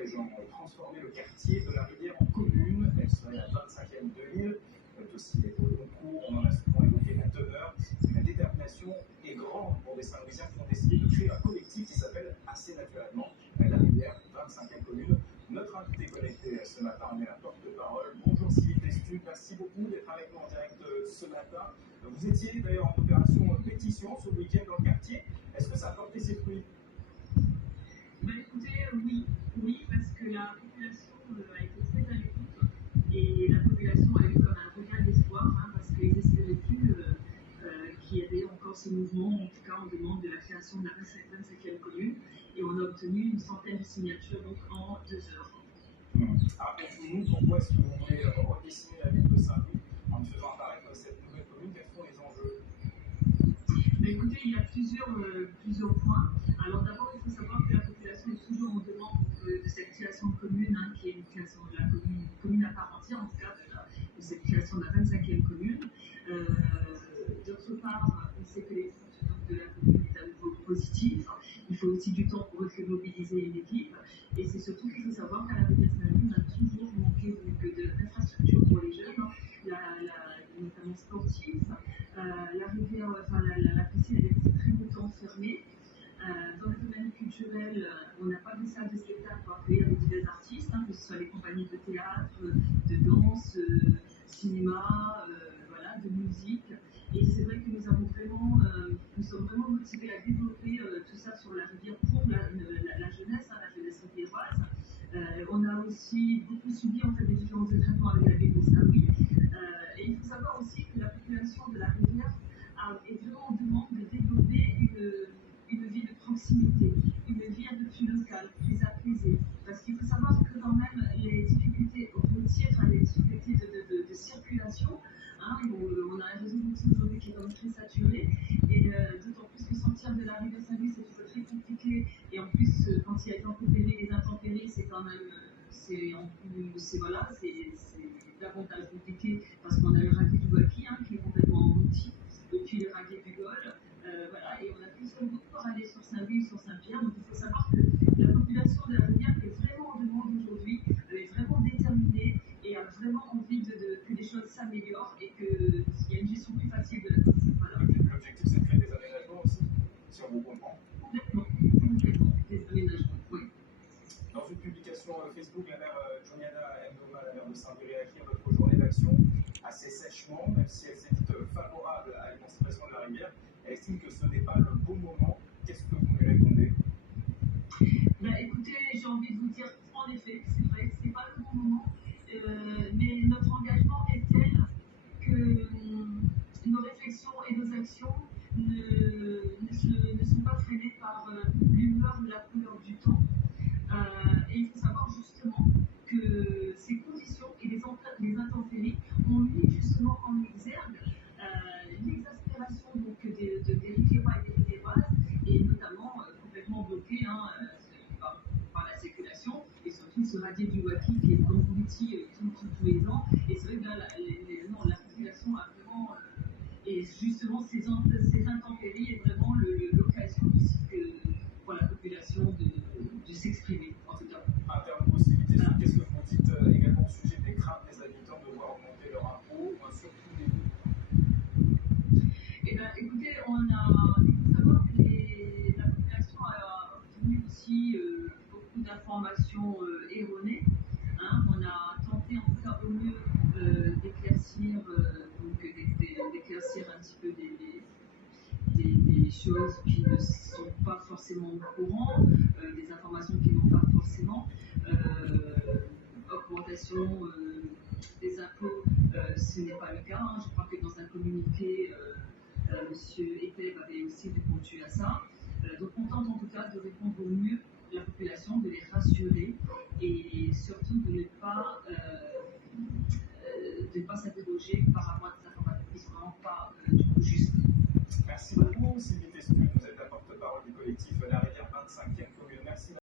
présent transformer le quartier de la Rivière en commune. Elle serait la 25e de l'île. Aussi des beaux concours, on en a souvent évoqué la teneur. La détermination est grande pour des Saint-Louisiens qui ont décidé de créer un collectif qui s'appelle assez naturellement la Rivière, 25e commune. Notre invité connecté ce matin en est la porte-parole. Bonjour Sylvie Testu, merci beaucoup d'être avec nous en direct ce matin. Vous étiez d'ailleurs en opération pétition ce week-end dans le quartier. Est-ce que ça a porté ses fruits? Écoutez, oui, parce que la population a été très à l'écoute et la population a eu comme un regard d'espoir, parce qu'ils n'espéraient plus qu'il y avait encore ce mouvement. En tout cas, on demande de la création de la 25e commune et on a obtenu une centaine de signatures donc en 2 heures. Rappelez-nous pourquoi est-ce que vous voulez redessiner la ville de Saint-Louis en faisant apparaître cette nouvelle commune? Quels sont les enjeux? Écoutez, il y a plusieurs points. Alors d'abord, il faut savoir que la population est toujours en demande de cette création de commune, qui est une création de la commune à part entière, en tout cas de cette création de la 25e commune. D'autre part, on sait que les fonds de la commune est à nouveau positif. Il faut aussi du temps pour mobiliser une équipe. Et c'est surtout qu'il faut savoir qu'à la Rivière Saint-Louis, on a toujours manqué d'infrastructures pour les jeunes, notamment sportives. La rivière, la piscine elle est très longtemps fermée. Dans le domaine culturel, on n'a pas de salle de spectacle pour accueillir des divers artistes, que ce soit les compagnies de théâtre, de danse, cinéma, de musique. Et c'est vrai que nous sommes vraiment motivés à développer tout ça sur la rivière pour la jeunesse, la jeunesse riviéroise. On a aussi beaucoup subi des différences de traitement avec la ville de Saint-Louis. Et il faut savoir aussi que la population de la rivière est vraiment en demande de développer une vie de proximité, une vie un peu plus locale, plus apaisée. Parce qu'il faut savoir que quand même les difficultés routières, les difficultés de circulation, on a un réseau routier aujourd'hui qui est quand même très saturé, et d'autant plus que sortir de la rive de Saint-Louis c'est toujours très compliqué, et en plus quand il y a les intempéries, c'est quand même c'est davantage compliqué parce qu'on a le radier du Wapi qui est complètement englouti, et puis le radier du Gol, et on a plus de route pour aller sur Saint-Louis, sur Saint-Pierre. Donc il faut savoir que la population de la rivière est vraiment en demande aujourd'hui, elle est vraiment déterminée et a vraiment envie que les choses s'améliorent et qu'il y ait une gestion plus facile de la crise. Voilà. L'objectif c'est de créer des aménagements aussi, si on vous comprend. Complètement, des aménagements, oui. Dans une publication Facebook, la maire Juliana Ndoma, la maire de Saint-Louis, réagit à votre journée d'action assez sèchement, même si elle s'est dite favorable à l'émancipation de la rivière. Elle estime que ce n'est pas le bon moment. Qu'est-ce que vous lui répondez? Écoutez, j'ai envie de vous dire, en effet, c'est vrai que ce n'est pas le bon moment, mais notre engagement est tel que nos réflexions et nos actions ne sont pas freinées par l'humeur ou la couleur du temps. Et il faut savoir justement que ces conditions et les intempéries ont mis justement en exergue l'exaspération des Riviérois et des Riviéroises, et notamment complètement bloqués par la circulation, et surtout ce radier du Wapi qui est englouti tous les ans. Et c'est vrai que là, la population a vraiment et justement ces intempéries est vraiment l'occasion aussi pour la population de s'exprimer, en tout cas. En termes de possibilités, qu'est-ce que vous dites également au sujet des craintes des habitants de voir augmenter leur impôt, surtout les coûts? Écoutez, il faut savoir que la population a obtenu aussi beaucoup d'informations erronées. On a tenté en tout cas au mieux d'éclaircir un petit peu des choses qui ne sont pas forcément au courant, des informations qui n'ont pas forcément. Augmentation des impôts, ce n'est pas le cas. Je crois que dans un communiqué, M. Epeb avait aussi répondu à ça. Donc on tente en tout cas de répondre au mieux à la population, de les rassurer et surtout de ne pas